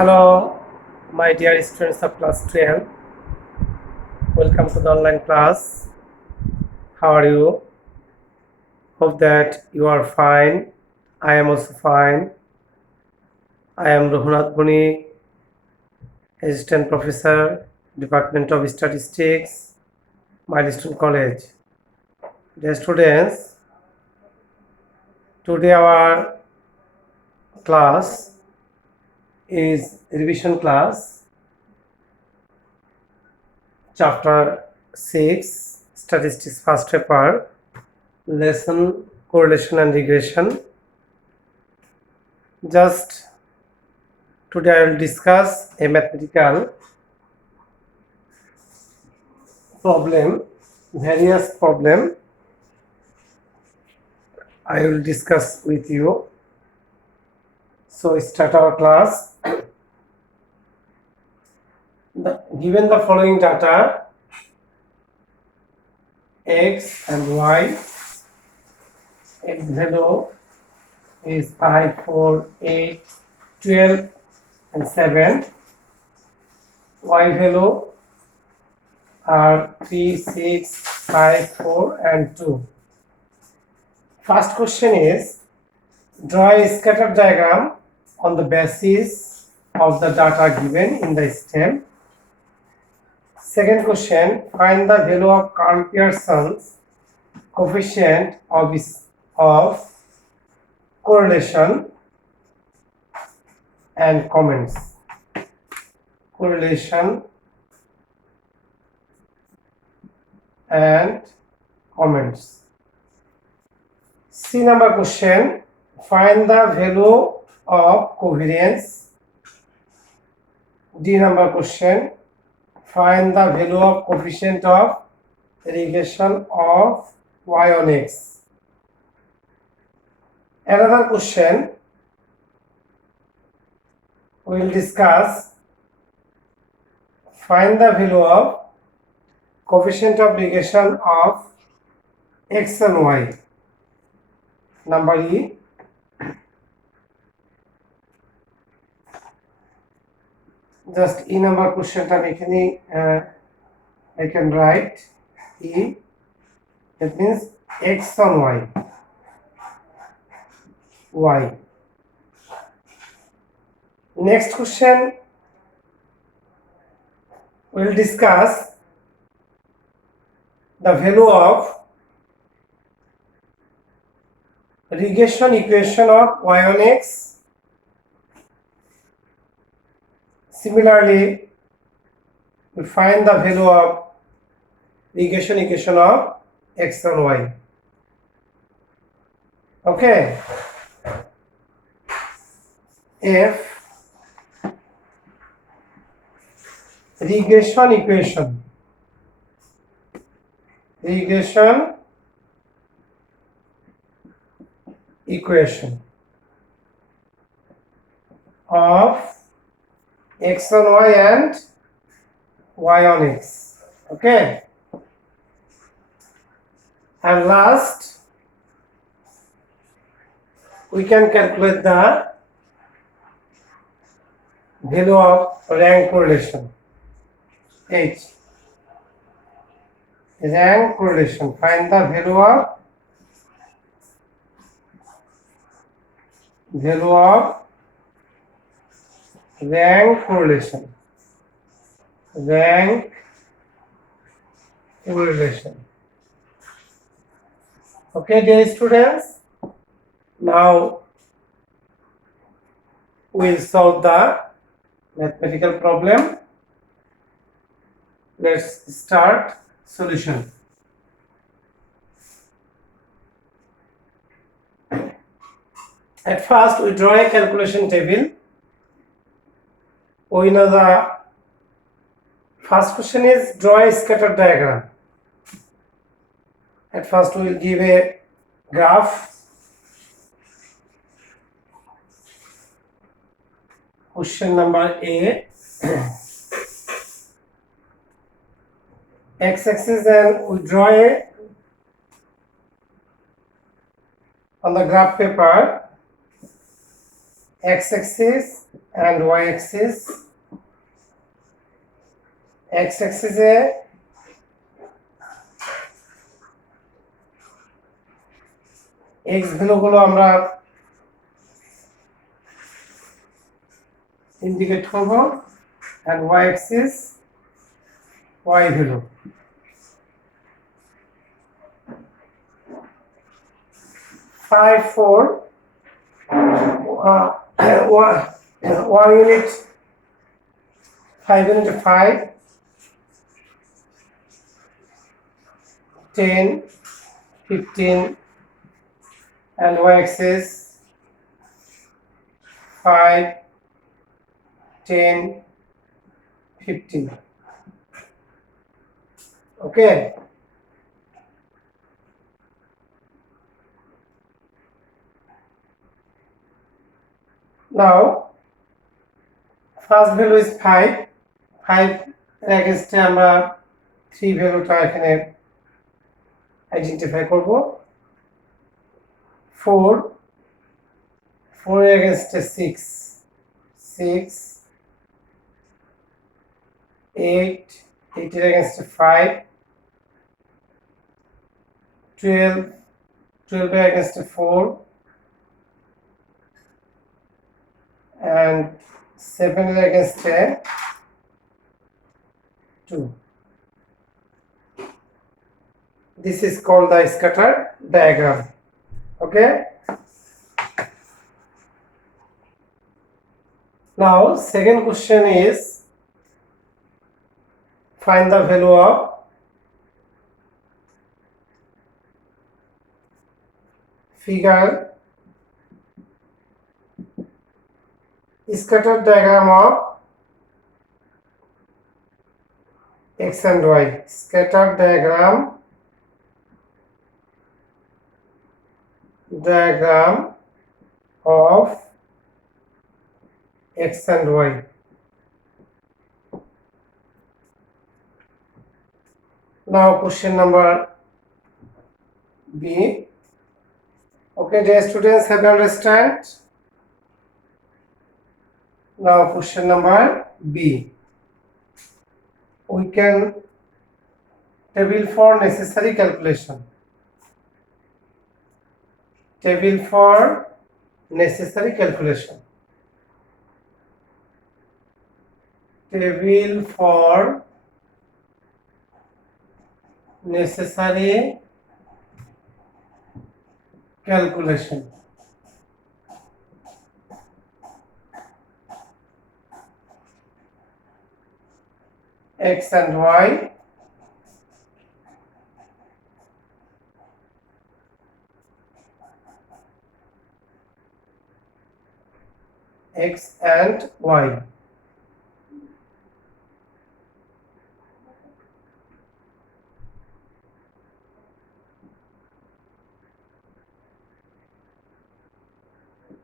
Hello, my dear students of class 12. Welcome to the online class. How are you? Hope that you are fine. I am also fine. I am Banik, Assistant Professor, Department of Statistics, Milestone College. Dear students, today our class is revision class, chapter 6, Statistics first paper, lesson correlation and regression. Just today I will discuss a mathematical problem, various problem I will discuss with you. So start our class. Given the following data, x and y, x value is 5, 4, 8, 12 and 7. Y value are 3, 6, 5, 4 and 2. First question is, draw a scatter diagram on the basis of the data given in the stem. Second question, find the value of Carl Pearson's coefficient of correlation and comments. Correlation and comments. C number question, find the value of covariance. D number question, find the value of coefficient of regression of y on x. Another question we will discuss, find the value of coefficient of regression of x and y. Number E. Just E number question I can write E. It means x on y. Y. Next question we will discuss the value of regression equation of y on x. Similarly, we find the value of regression equation of x on y. Okay. F regression equation of x on y and y on x. Okay. And last, we can calculate the value of rank correlation. H. Rank correlation. Find the value of rank correlation. Okay, dear students, now we'll solve the mathematical problem. Let's start solution. At first, we draw a calculation table. We know the first question is draw a scatter diagram. At first, we will give a graph. Question number A. X-axis, and we draw a on the graph paper x-axis and y-axis. x-axis A x ভ্যালুগুলো আমরা indicate করব and y-axis y value. Five, four, 1 unit, 5 unit, 5, 10, 15, and y-axis 5, 10, 15. Okay. Now, first value is 5. 5 against আমরা 3 ভ্যালুটা এখানে identify করব। 4 against 6, 6, 8 against 5, 12 against 4, and 7 against 2. This is called the scatter diagram. Okay. Now, second question is find the value of figure scatter diagram of x and y. Scatter diagram of x and y. Now question number B. Okay, dear students, have you understand? Now question number B. We can table for necessary calculation. Table for necessary calculation. Table for necessary calculation. X and y, x and y.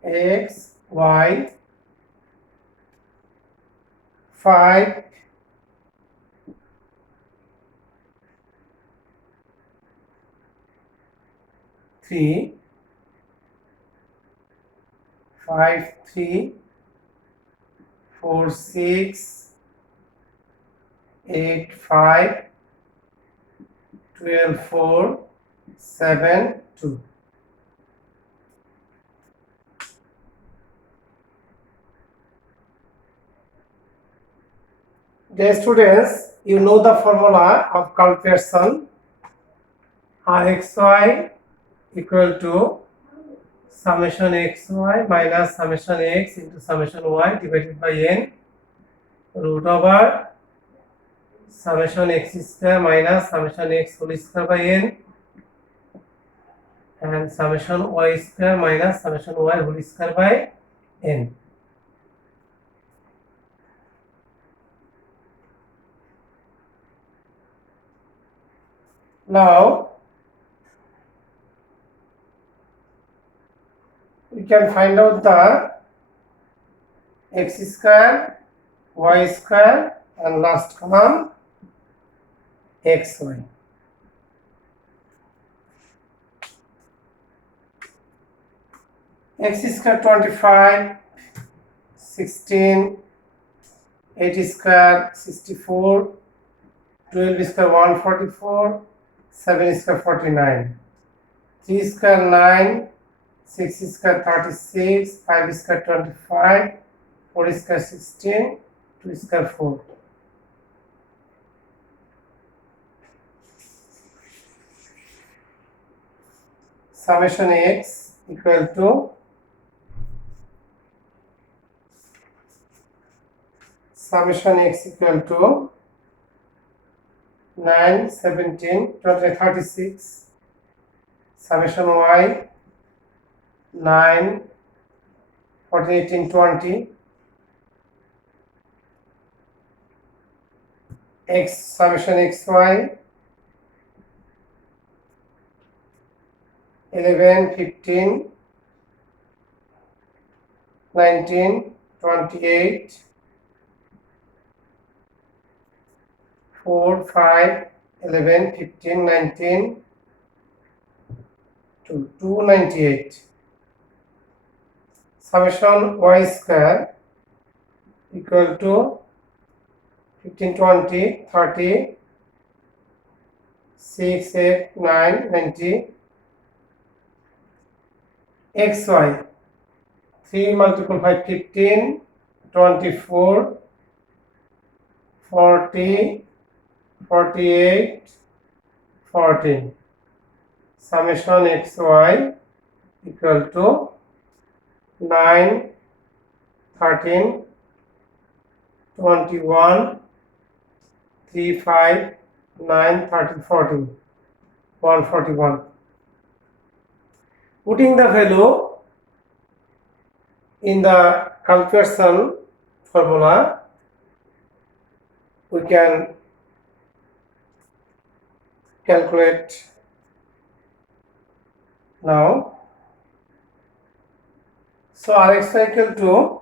X, y, 5, 3, 5, 3, 4, 6, 8, 5, 12, 4, 7, 2. Dear students, you know the formula of calculation. Rxy equal to summation xy minus summation x into summation y divided by n root over summation x square minus summation x whole square by n and summation y square minus summation y whole square by n. Now we can find out the x square, y square, and last column xy. X square 25, 16, 8 square 64, 12 square 144, 7 square 49, 3 square 9, 6 square 36, 5 square 25, 4 square 16, 2 square 4. Summation x equal to summation x equal to 9, 17, 20, 36. Summation y 9, 14, 18, 20. X summation xy 11, 15, 19, 28, 4, 5, 11, 15, 19, 298. Summation y square equal to 15, 20, 30, 6, 8, 9, 90. xy 3 multiple 5, 15, 24, 40, 48, 14. Summation xy equal to 9, 13, 21, 3, 5, 9, 13, 14, 141. Putting the value in the calculation formula, we can calculate now. So Rx equal to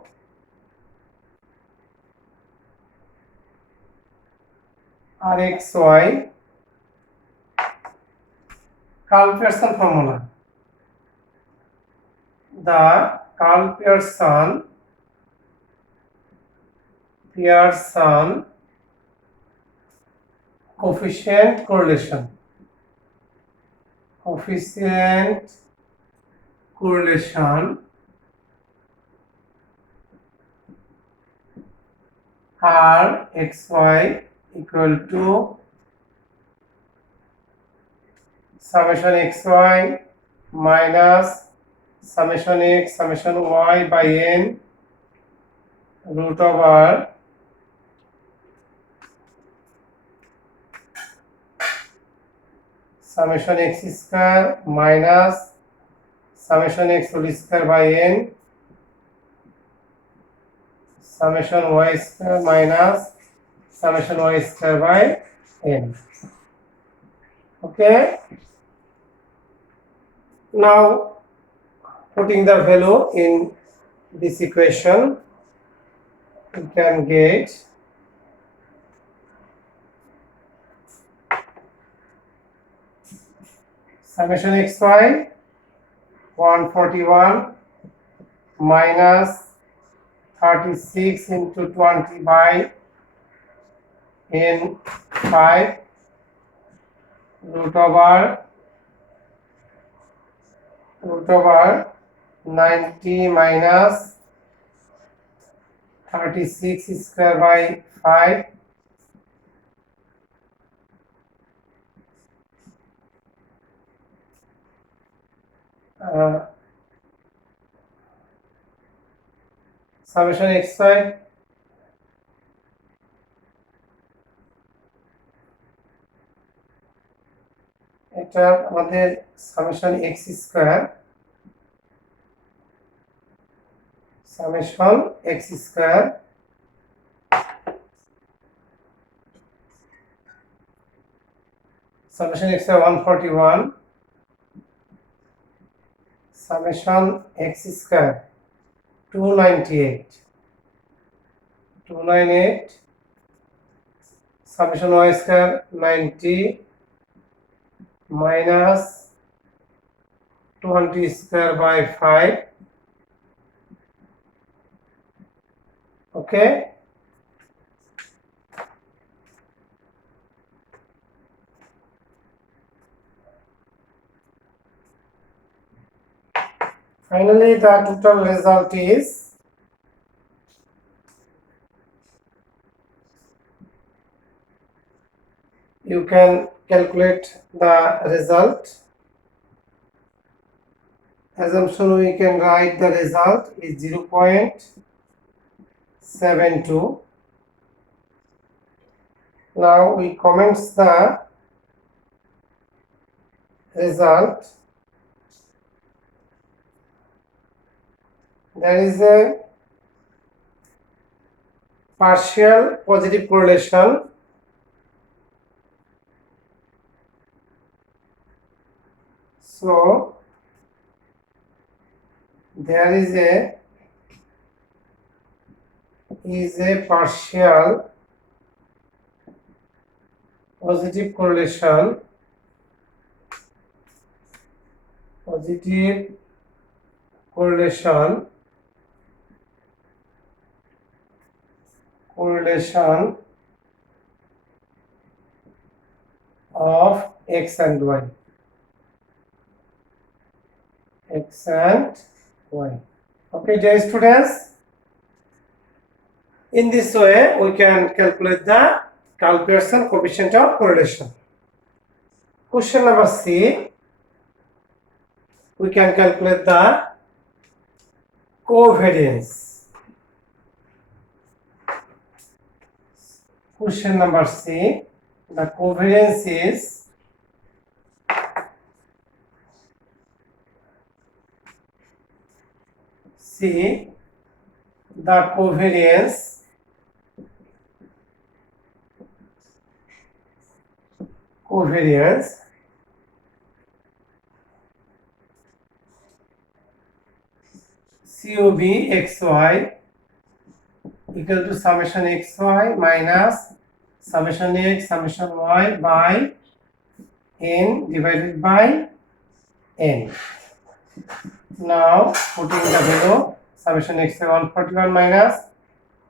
Rxy calculation formula. The Pearson coefficient correlation Rxy equal to summation xy minus summation x summation y by n root over summation x square minus summation x whole square by n summation y square minus summation y square by n. Okay, now putting the value in this equation, we can get summation xy 141 minus 36 into 20 by n 5 root over 90 minus 36 square by 5 summation xy এটা আমাদের summation x square summation x square summation x square 141 summation x square 298 summation y square 90 minus 20 square by 5 Okay. Finally, the total result is you can calculate the result. Assumption we can write the result is 0.72. Now we commence the result. There is a partial positive correlation. So there is a partial positive correlation, positive correlation of x and y. X and y. Okay, dear students, in this way we can calculate the calculation coefficient of correlation. Question number C, we can calculate the covariance. Question number C, the covariance is C, the covariance COB xy equal to summation xy minus summation x summation y by n divided by n. Now putting the value summation x 141 minus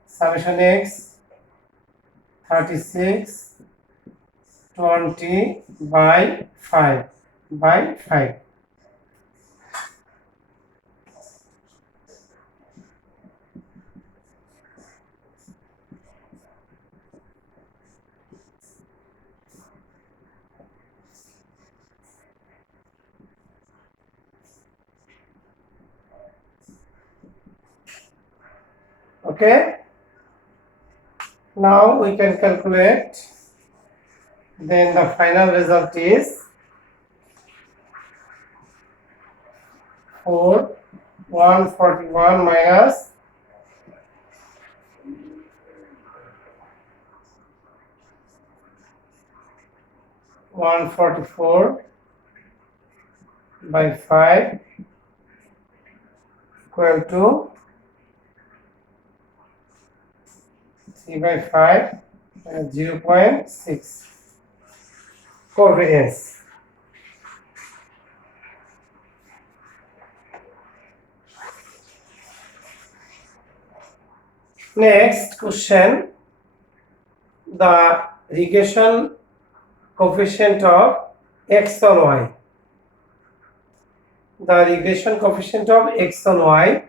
summation x 36 20 by 5 by 5. Okay, now we can calculate, then the final result is 141 minus 144 by 5 equal to 3 by 5 0.6 covariance. Next question, the regression coefficient of x on y. The regression coefficient of x on y,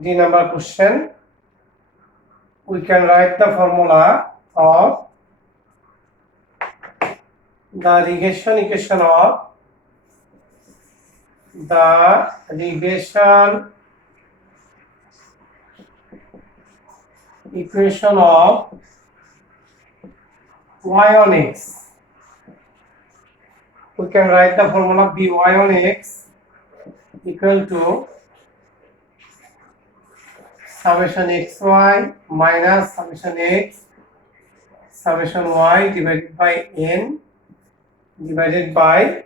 D number question, we can write the formula of the regression equation of y on x. We can write the formula by on x equal to summation xy minus summation x summation y divided by n divided by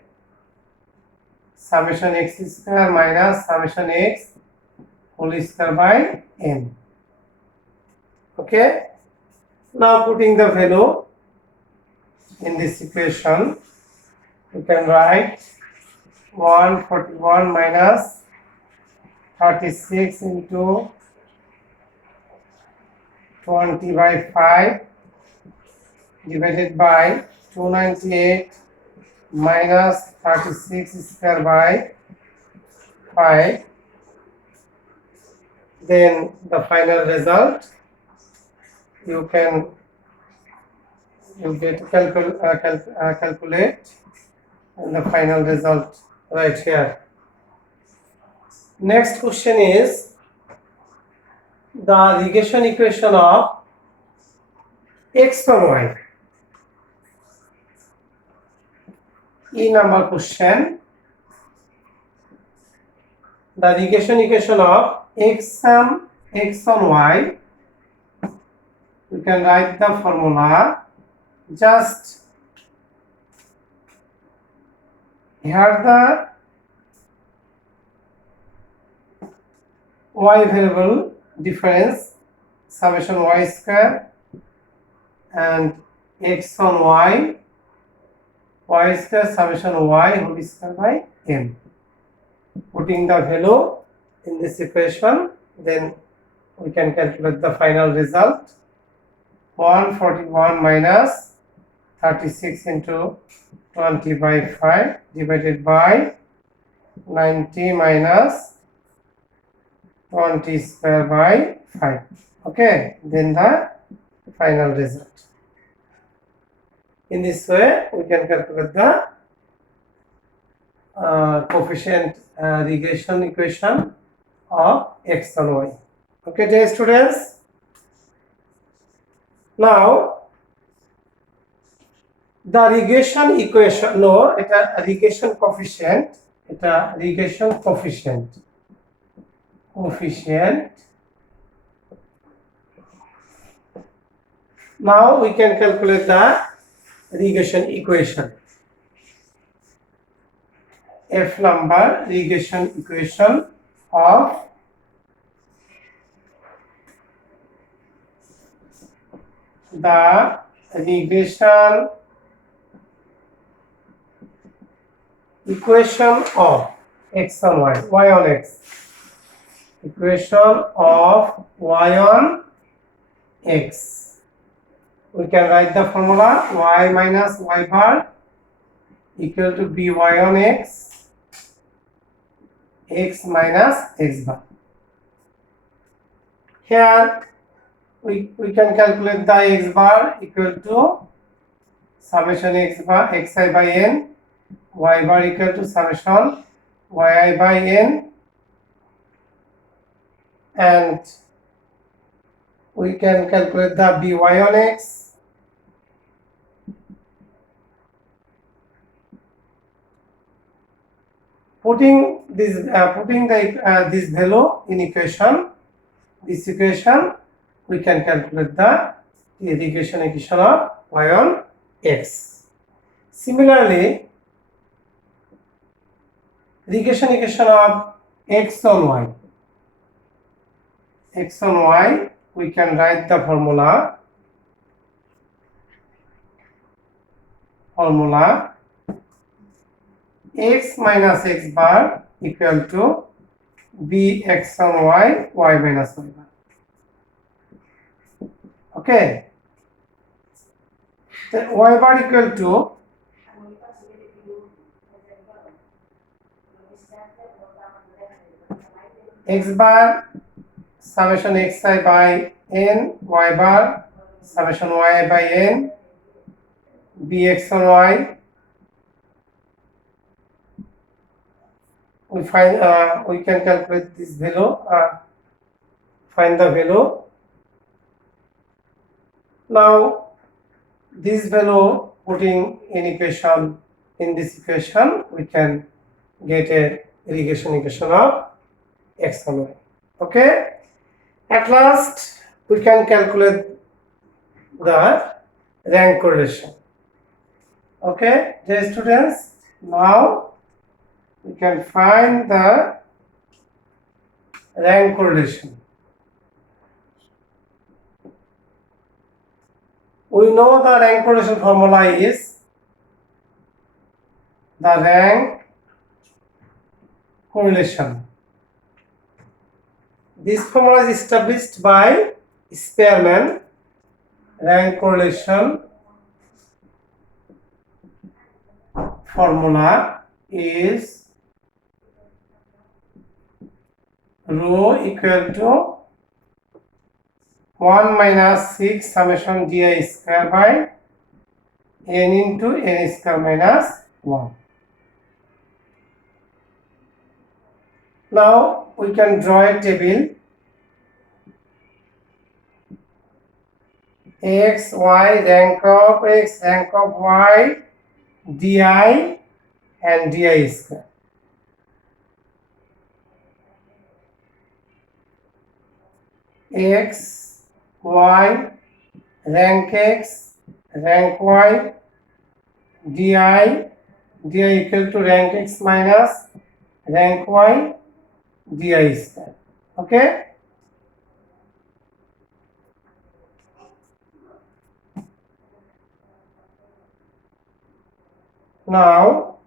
summation x square minus summation x whole square by n. Okay, now putting the value in this equation, you can write 141 minus 36 into 20 by 5 divided by 298 minus 36 square by 5. Then the final result you get to calculate and the final result right here. Next question is the regression equation of x on y. E number question. The regression equation of x on y. You can write the formula. Just here the y variable difference summation y square and x on y square summation y whole square by m. Putting the value in this equation, then we can calculate the final result. 141 minus 36 into 20 by 5 divided by 90 minus 20 square by 5. Okay, then the final result. In this way, we can calculate the coefficient regression equation of x and y. Okay, dear students. Now, the regression equation, no, এটা regression coefficient, Now we can calculate the regression equation. F number regression equation of the regression equation of x on y on x. Equation of y on x. We can write the formula y minus y bar equal to by on x, x minus x bar. Here we can calculate the x bar equal to summation xi by n, y bar equal to summation yi by n, and we can calculate the by on x. Putting this value in this equation, we can calculate the regression equation of y on x. Similarly, regression equation of x on y, we can write the formula x minus x bar equal to bx on y minus y bar. Okay, the y bar equal to x bar summation xi by n, y bar summation yi by n, bx on y. We can calculate this value, find the value. Now this value putting in this equation, we can get a regression equation of x on y. Okay, at last we can calculate the rank correlation. Okay, dear students, now we can find the rank correlation. We know the rank correlation formula is the rank correlation. This formula is established by Spearman rank correlation formula is rho equal to 1 minus 6 summation di square by n into n square minus 1. Now we can draw a table x, y, rank of x, rank of y, di and di square. X, y, rank x, rank y, di equal to rank x minus rank y, di square. Okay? Now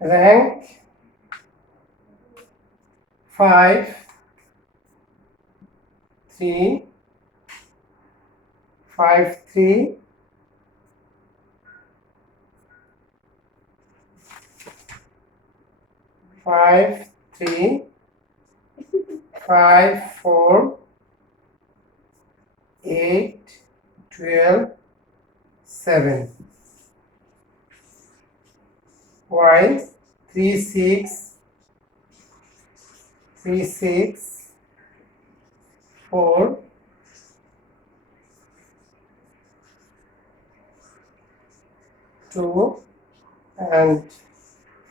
rank 5, 3, 5, 3, 5, 3, 5, 4, 8, 12, 7. Y 3, 6, 3, 6, 4, 2 and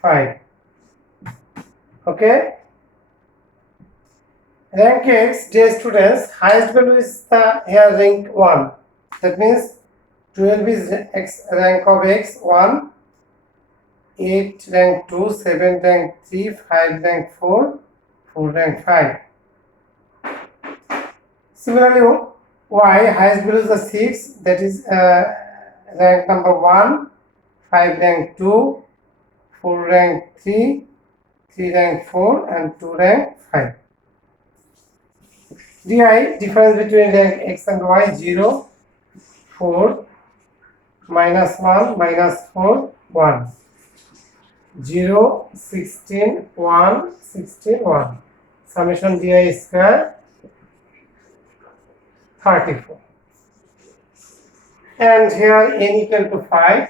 5. Okay? Rank x, dear students, highest value is the here rank 1. That means 12 is x, rank of x 1, 8 rank 2, 7 rank 3, 5 rank 4, 4 rank 5. Similarly, y highest value is the 6, that is rank number 1, 5 rank 2, 4 rank 3, 3 rank 4 and 2 rank 5. Di, difference between rank x and y, 0, 4, minus 1, minus 4, 1. 0, 16, 1, 16, 1. Summation di square 34. And here n equal to 5.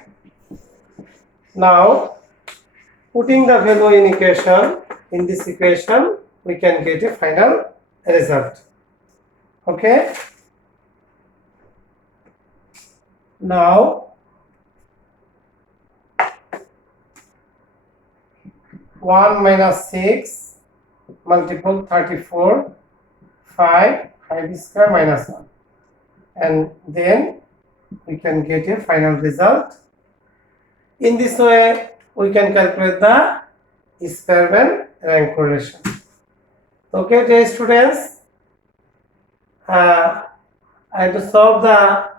Now, putting the value in equation, in this equation, we can get a final result. Okay? Now, 1 minus 6 multiple 34, 5 square minus 1. And then we can get a final result. In this way, we can calculate the Spearman rank correlation. Okay, dear students, I have to solve the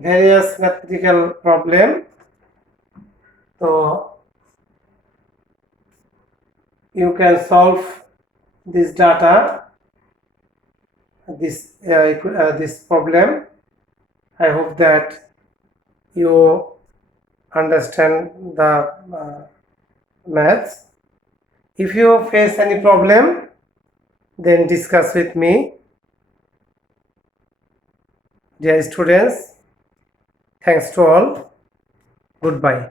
various mathematical problem. So you can solve this data, this problem. I hope that you understand the maths. If you face any problem, then discuss with me. Dear students, thanks to all. Goodbye.